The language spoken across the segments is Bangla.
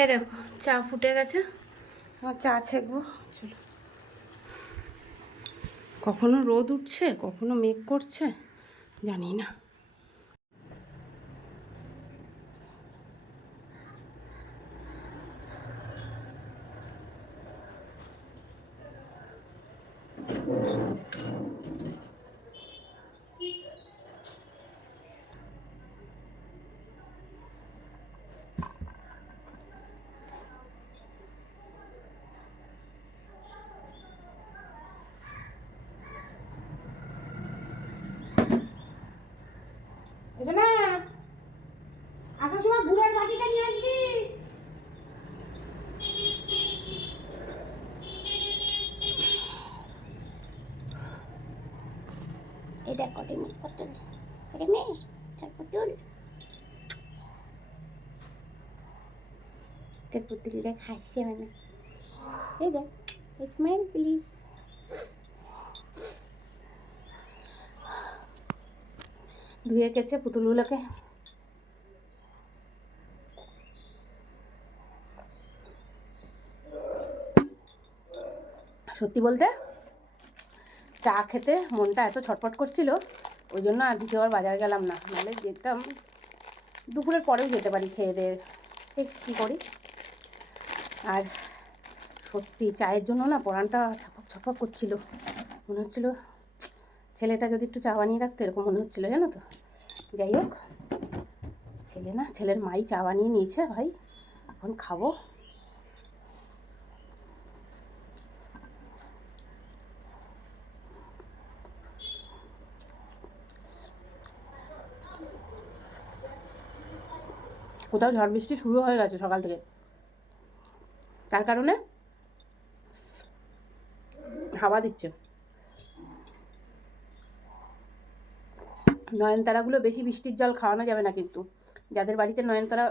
এ দেখো, চা ফুটে গেছে। আমার চা ছেঁকবো, চলো। কখনো রোদ উঠছে, কখনো মেঘ করছে, জানি না এসো না আসার সময় গুড়ের বাটিটা নিয়ে আসবি এই দেখো রেমি পুতুল রেমি তার পুতুল তোর পুতুলটা খাইছে মানে এই দেখ স্মাইল প্লিজ ধুয়ে গেছে পুতুলগুলোকে সত্যি বলতে চা খেতে মনটা এত ছটফট করছিল ওই জন্য আজকে আবার বাজার গেলাম না। নাহলে যেতাম, দুপুরের পরেও যেতে পারি খেয়ে দিয়ে। কী করি? আর সত্যি চায়ের জন্য না পরানটা ছপক ছপক করছিল। মনে হচ্ছিল ছেলেটা যদি একটু চা বানিয়ে রাখতো, এরকম মনে হচ্ছিল, জানো তো? যাই হোক, ছেলে না, ছেলের মাই চা বানিয়ে নিয়েছে, ভাই। এখন খাব। কোথাও ঝড় বৃষ্টি শুরু হয়ে গেছে সকাল থেকে। তার কারণে হাওয়া দিচ্ছে। নয়নতারাগুলো বেশি বৃষ্টির জল খাওয়ানো যাবে না কিন্তু। যাদের বাড়িতে নয়নতারা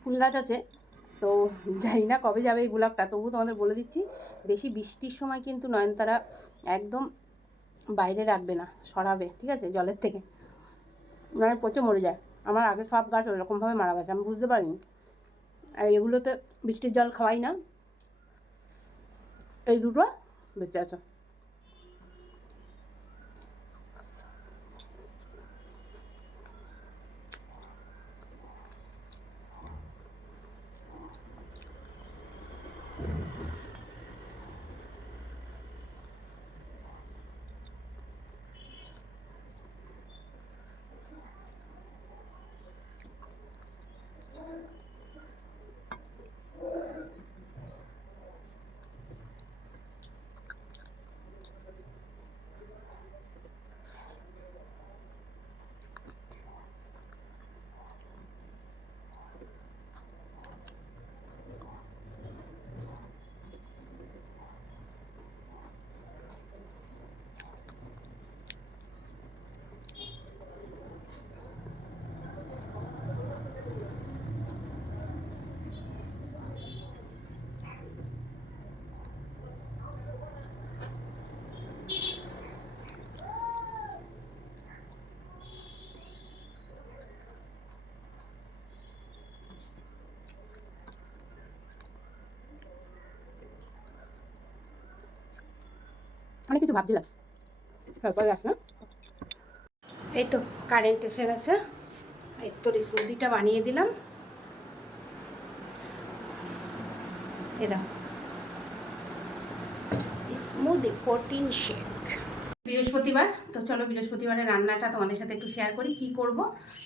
ফুল গাছ আছে, তো জানি না কবে যাবে এই ব্লগটা তবু তোমাদের বলে দিচ্ছি, বেশি বৃষ্টির সময় কিন্তু নয়নতারা একদম বাইরে রাখবে না, সরাবে, ঠিক আছে, জলের থেকে। নয় পচে মরে যায়। আমার আগে সব গাছ ওরকমভাবে মারা গেছে, আমি বুঝতে পারিনি। আর এগুলোতে বৃষ্টির জল খাওয়াই না। এই দুটো বেঁচে আছে। অনেক কিছু ভাবছিলাম। তারপরে এই তো কারেন্ট এসে গেছে। এই তোর স্মুদিটা বানিয়ে দিলাম। এ দাও। স্মুদি প্রোটিন শেক বৃহস্পতিবার, তো চলো বৃহস্পতিবারের রান্নাটা তোমাদের সাথে একটু শেয়ার করি, কি করব?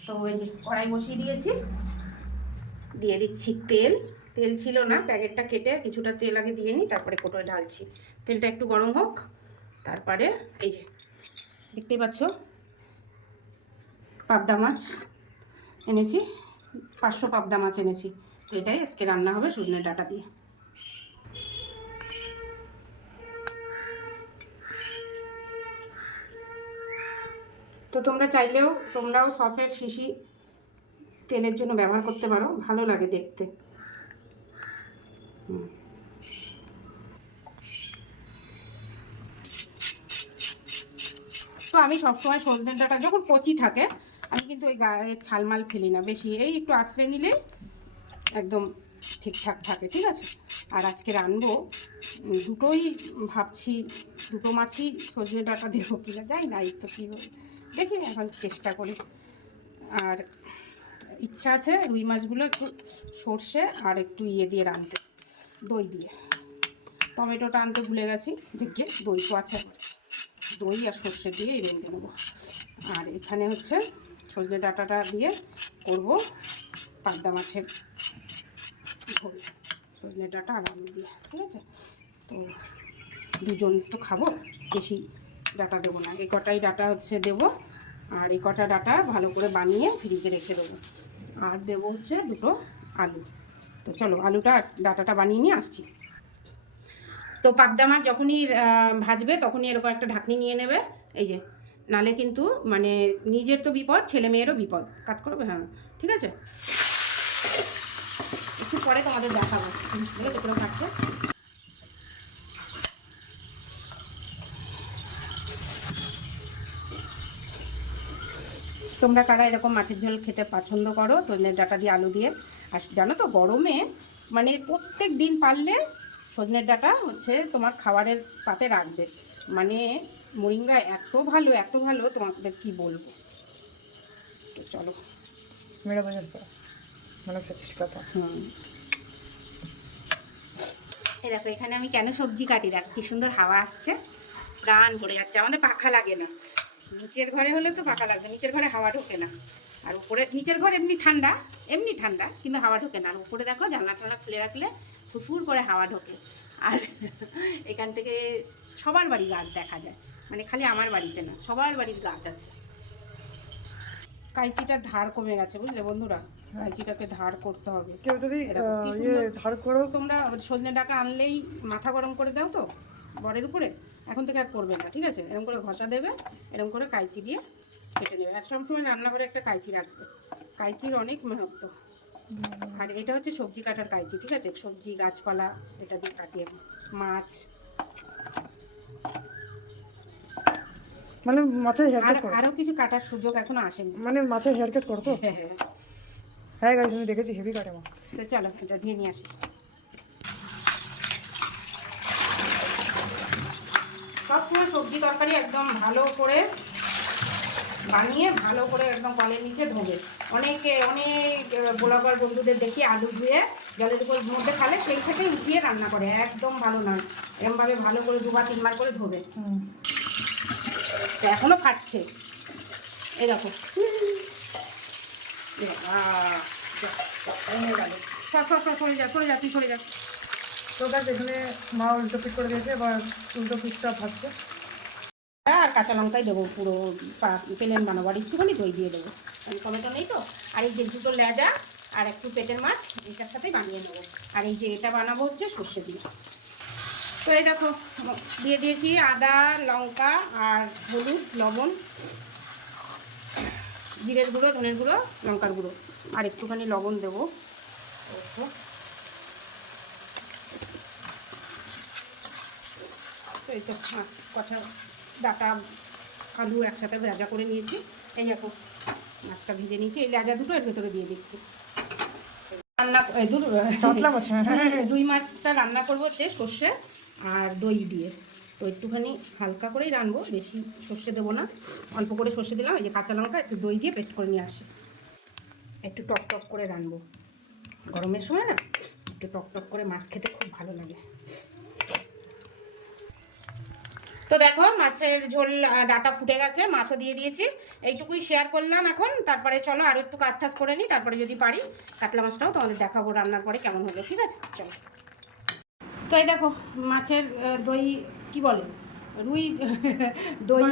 তো ওই যে কড়াই বসিয়ে দিয়েছি। দিয়ে দিচ্ছি তেল। তেল ছিল না, প্যাকেটটা কেটে কিছুটা তেল আগে দিয়ে নিই, তারপরে কোটোয় ঢালছি। তেলটা একটু গরম হোক। তারপরে এই যে, দেখতেই পাচ্ছ? পাবদা মাছ এনেছি, পাঁচশো পাবদা মাছ এনেছি। তো এটাই আজকে রান্না হবে সজনে ডাটা দিয়ে। তো তোমরা চাইলেও তোমরাও সসের শিশি তেলের জন্য ব্যবহার করতে পারো, ভালো লাগে দেখতে। তো আমি সবসময় সজনে ডাঁটা যখন কচি থাকে, আমি কিন্তু ওই গায়ের ছালমাল ফেলি না। বেশি এই একটু আশ্রয় নিলে একদম ঠিকঠাক থাকে, ঠিক আছে? আর আজকে রানবো দুটোই ভাবছি, দুটো মাছই সজনে ডাটা দেবো কিনা যাই না তো কী হবে। দেখি এখন চেষ্টা করি। আর ইচ্ছা আছে রুই মাছগুলো একটু সর্ষে আর একটু ইয়ে দিয়ে রাঁধতে, দই দিয়ে। টমেটোটা আনতে ভুলে গেছি, যে গিয়ে দই তো আছে। দই আর সর্ষে দিয়ে রেঁধে নেব আর এখানে হচ্ছে সজনে ডাটাটা দিয়ে করব পাবদা মাছের ঝোল। সজনে ডাটা আর আলু দিয়ে, ঠিক আছে? তো দুজন তো খাব, বেশি ডাটা দেবো না। এই কটাই ডাটা হচ্ছে দেবো, আর এই কটা ডাটা ভালো করে বানিয়ে ফ্রিজে রেখে দেবো। আর দেবো হচ্ছে দুটো আলু। তো চলো, আলুটা, ডাটাটা বানিয়ে নিয়ে আসছি। তো পাবদা মাছ যখনই ভাজবে তখনই এরকম একটা ঢাকনি নিয়ে নেবে। এই যে, নালে কিন্তু মানে নিজের তো বিপদ, ছেলে মেয়েরও বিপদ। কাজ করবে? হ্যাঁ ঠিক আছে? একটু পরে তোমাদের দেখাবো। ঠিক আছে পুরো কাটছে তোমরা কারা এরকম মাছের ঝোল খেতে পছন্দ করো? সজনে ডাটা দিয়ে আলু দিয়ে। আর জানো তো, গরমে মানে প্রত্যেক দিন পারলে সজনের ডাটা হচ্ছে তোমার খাবারের পাতে রাখবে। মানে মরিঙ্গা এত ভালো এত ভালো তোমাদের কি বলব? তো চলো। এ কথা। হুম। দেখো এখানে আমি কেন সবজি কাটি? দেখো কি সুন্দর হাওয়া আসছে। প্রাণ পড়ে যাচ্ছে। আমাদের পাখা লাগে না। নিচের ঘরে হলে তো পাখা লাগবে নিচের ঘরে হাওয়া ঢোকে না। আর উপরে নিচের ঘর এমনি ঠান্ডা এমনি ঠান্ডা কিন্তু হাওয়া ঢোকে না। আর উপরে দেখো জানলা ঠান্ডা খুলে রাখলে ফুরফুর করে হাওয়া ঢোকে। আর এখান থেকে সবার বাড়ি গাছ দেখা যায়। মানে খালি আমার বাড়িতে না সবার বাড়ির গাছ আছে। কাইচিটার ধার কমে গেছে বুঝলে বন্ধুরা? কাইচিটাকে ধার করতে হবে। কেউ যদি ইয়ে। ধার করো। তোমরা সজনে ডাটা আনলেই মাথা গরম করে দাও তো বরের উপরে। এখন থেকে আর করবে না ঠিক আছে? এরকম করে ঘষা দেবে এরকম করে কাইচি দিয়ে কেটে দেবে। আর সবসময় রান্না করে একটা কাইচি রাখবে। কাইচির অনেক মেহত্ব আর এটা হচ্ছে সবজি কাটার কাইচি ঠিক আছে? সবজি গাছপালা এটা দিয়ে কাটি আমি মাছ। মানে মাছের হেয়ার আর কাট করো। আরও কিছু কাটার সুযোগ এখনও আসেনি। মানে মাছের হেয়ার কাট করো তো? হ্যাঁ হ্যাঁ হ্যাঁ। গাইজ আমি দেখেছি হেভি কাটে মা তো চলো এটা দিয়ে নিয়ে আসি। সবসময় সবজি তরকারি একদম ভালো করে বানিয়ে ভালো করে একদম কলের নিচে ধোবে অনেকে অনেক ব্লগার বন্ধুদের দেখি আলু ধুয়ে জলের উপর মধ্যে খালে সেই থেকে উঠিয়ে রান্না করে। একদম ভালো নয় এরমভাবে ভালো করে দুবার তিনবার করে ধোবে। হুম। তো এখনও ফাটছে এই দেখো। সর, যা সরে যা তুই সরে যা। এখানে মা উল্টো পিট করে দিয়েছে এবার উল্টো পিঠটা ভাজছে। আর কাঁচা লঙ্কাই দেবো, পুরো প্লেন বানাবো আর একটুখানি দই দিয়ে দেবো। টমেটো নেই তো? আর এই যে দুটো লেজা আর একটু পেটের মাছ, এটার সাথে বানিয়ে নেব। আর এই যে এটা বানাবো হচ্ছে সর্ষে দিয়ে। তো এই দেখো, দিয়ে দিয়েছি আদা, লঙ্কা আর হলুদ, লবণ, জিরের গুঁড়ো, ধনের গুঁড়ো, লঙ্কার গুঁড়ো। আর একটুখানি লবণ দেবো। এই তো মাছ কষা ডাটা আলু একসাথে ভাজা করে নিয়েছি। এই দেখো মাছটা ভেজে নিয়েছি। এই লেজা দুটো এর ভেতরে দিয়ে দিচ্ছি। রান্না মাছ হ্যাঁ। হ্যাঁ দুই মাছটা রান্না করব হচ্ছে সর্ষে আর দই দিয়ে। তো একটুখানি হালকা করেই রানবো বেশি সর্ষে দেবো না। অল্প করে সর্ষে দিলাম এই যে কাঁচা লঙ্কা একটু দই দিয়ে পেস্ট করে নিয়ে আসি। একটু টক টক করে রানবো গরমের সময় না একটু টক টক করে মাছ খেতে খুব ভালো লাগে। তো দেখো মাছের ঝোল ডাটা ফুটে গেছে মাছও দিয়ে দিয়েছি। এইটুকুই শেয়ার করলাম এখন। তারপরে চলো আরও একটু কাজ টাজ করে নিই। তারপরে যদি পারি কাতলা মাছটাও তোমাদের দেখাবো রান্নার পরে কেমন হলো। ঠিক আছে? চলো। তো এই দেখো মাছের দই কি বলে? রুই দই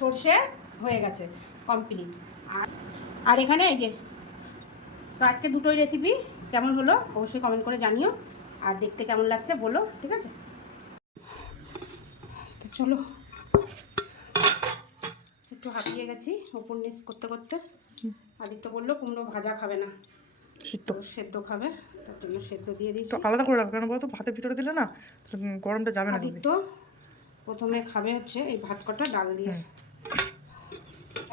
সর্ষে হয়ে গেছে কমপ্লিট আর আর এখানে এই যে তো আজকে দুটোই রেসিপি কেমন হলো? অবশ্যই কমেন্ট করে জানিও। আর দেখতে কেমন লাগছে বলো ঠিক আছে? চলো। একটু হাঁপিয়ে গেছি ওপর নিচ করতে করতে। আদিত্য বলল কুমড়ো ভাজা খাবে না। তো সেদ্ধ খাবে তার জন্য সেদ্ধ দিয়ে দিয়েছি। তো আলাদা করে রাখো কেন বলতো ভাতের ভিতরে দিলে না গরমটা যাবে না আদিত্য প্রথমে খাবে হচ্ছে এই ভাত কটা ডাল দিয়ে।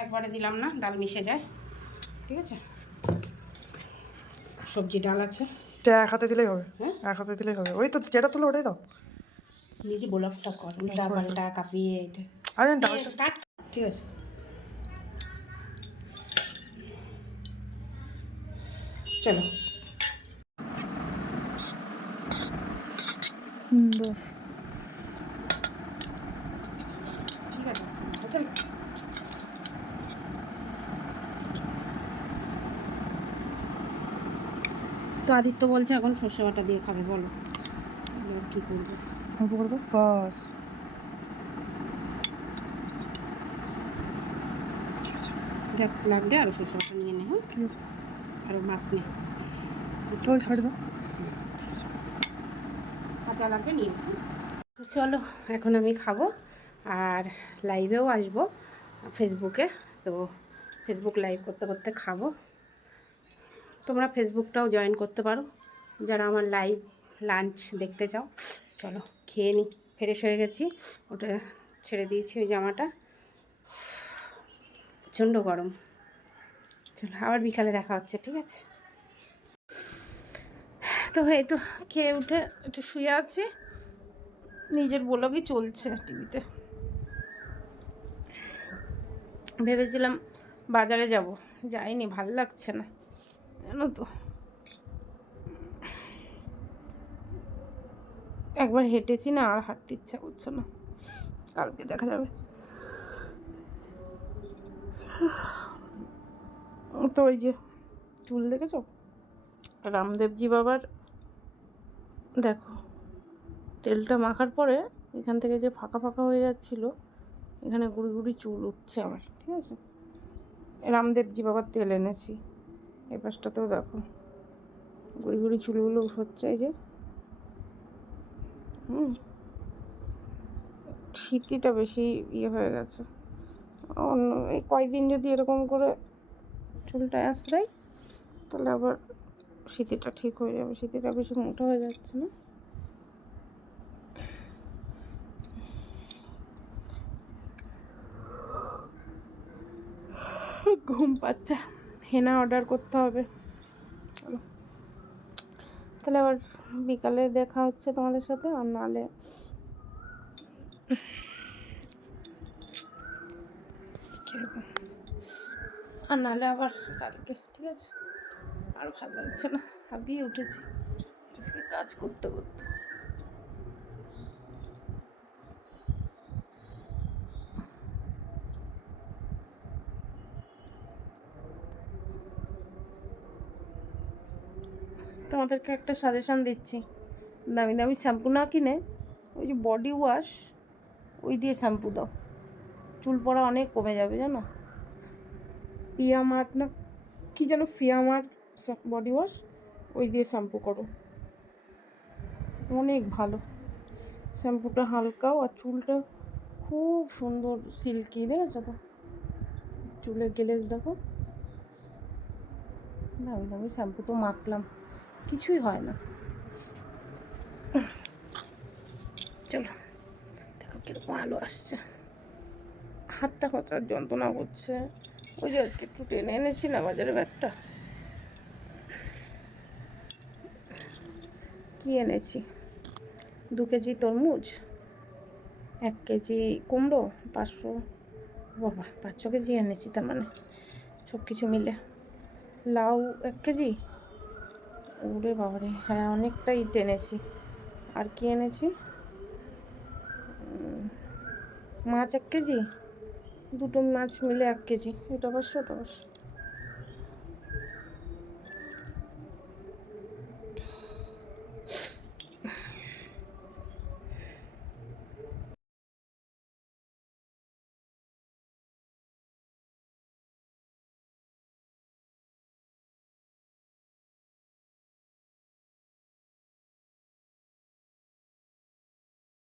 একবারে দিলাম না ডাল মিশে যায়। ঠিক আছে? সবজি ডাল আছে। এক হাতে দিলেই হবে। হ্যাঁ? এক হাতে দিলেই হবে। ওই তো যেটা তুলো ওটাই দাও। নিজে কর উল্টা পাল্টা কাঁপিয়ে এটা। আরে ডালটা কাট ঠিক আছে। চলো। হুম বাস। ঠিক আছে তো আদিত্য বলছে এখন সর্ষে বাটা দিয়ে খাবে বলো। কী করব? অল্প করে দাও বাস দেখ লাগলে আরও বাটা নিয়ে নে হ্যাঁ ঠিক আছে আরও মাছ নে ওই ছাড়ি দাও কাঁচা লাগবে নিয়ে চলো এখন আমি খাব আর লাইভেও আসব ফেসবুকে তো ফেসবুক লাইভ করতে করতে খাব। তোমরা ফেসবুকটাও জয়েন করতে পারো। যারা আমার লাইভ লাঞ্চ দেখতে চাও চলো, খেয়ে নিই ফ্রেশ হয়ে গেছি। ওটা ছেড়ে দিয়েছি ওই জামাটা। প্রচণ্ড গরম। চলো, আবার বিকালে দেখা হচ্ছে, ঠিক আছে? তো এই তো খেয়ে উঠে একটু শুয়ে আছি। নিজের ব্লগই চলছে টিভিতে। ভেবেছিলাম বাজারে যাব। যাইনি, ভালো লাগছে না। জানো তো। একবার হেঁটেছি না, আর হাঁটতে ইচ্ছা করছে না। কালকে দেখা যাবে। তো ওই যে চুল দেখেছ? রামদেবজি বাবার, দেখো, তেলটা মাখার পরে এখান থেকে যে ফাঁকা ফাঁকা হয়ে যাচ্ছিল, এখানে গুড়ি গুড়ি চুল উঠছে আমার, ঠিক আছে? রামদেবজি বাবার তেল এনেছি। এই পাশটাতেও দেখো, গুড়ি গুড়ি চুলগুলো হচ্ছে এই যে হুম। শীতিটা বেশি ইয়ে হয়ে গেছে। অন্য এই কয়দিন যদি এরকম করে চুলটা আশ্রয় তাহলে আবার শীতিটা ঠিক হয়ে যাবে। শীতিটা বেশি মোটা হয়ে যাচ্ছে না। ঘুম পাচ্ছে। হেনা অর্ডার করতে হবে। তাহলে আবার বিকালে দেখা হচ্ছে তোমাদের সাথে, আর নাহলে কীরকম আর নাহলে আবার কালকে, ঠিক আছে? আর ভালো লাগছে না হাবিয়ে উঠেছি। আজকে কাজ করতে করতে। তোমাদেরকে একটা সাজেশান দিচ্ছি। দামি দামি শ্যাম্পু না কিনে ওই যে বডি ওয়াশ ওই দিয়ে শ্যাম্পু দাও। চুল পড়া অনেক কমে যাবে, জানো? পিয়ামার্ট না, কি যেন ফিয়ামার বডি ওয়াশ ওই দিয়ে শ্যাম্পু করো। অনেক ভালো। শ্যাম্পুটা হালকাও আর চুলটা খুব সুন্দর সিল্কি দেখেছ তো? চুলের গেলেজ দেখো। দামি দামি শ্যাম্পু তো মাখলাম। কিছুই হয় না। চলো, দেখো কীরকম আলো আসছে। হাতটা কতটা যন্ত্রণা করছে। ওই যে আজকে একটু টেনে এনেছি না বাজারে ব্যাগটা? কি এনেছি? দু কেজি তরমুজ, এক কেজি কুমড়ো, পাঁচশো, বাবা পাঁচশো কেজি এনেছি তার মানে। সব কিছু মিলে। লাউ এক কেজি ওরে বাবারে হ্যাঁ অনেকটাই টেনেছি। আর কি এনেছি? মাছ এক কেজি? দুটো মাছ মিলে এক কেজি। এটা অবশ্য ওটা অবশ্য।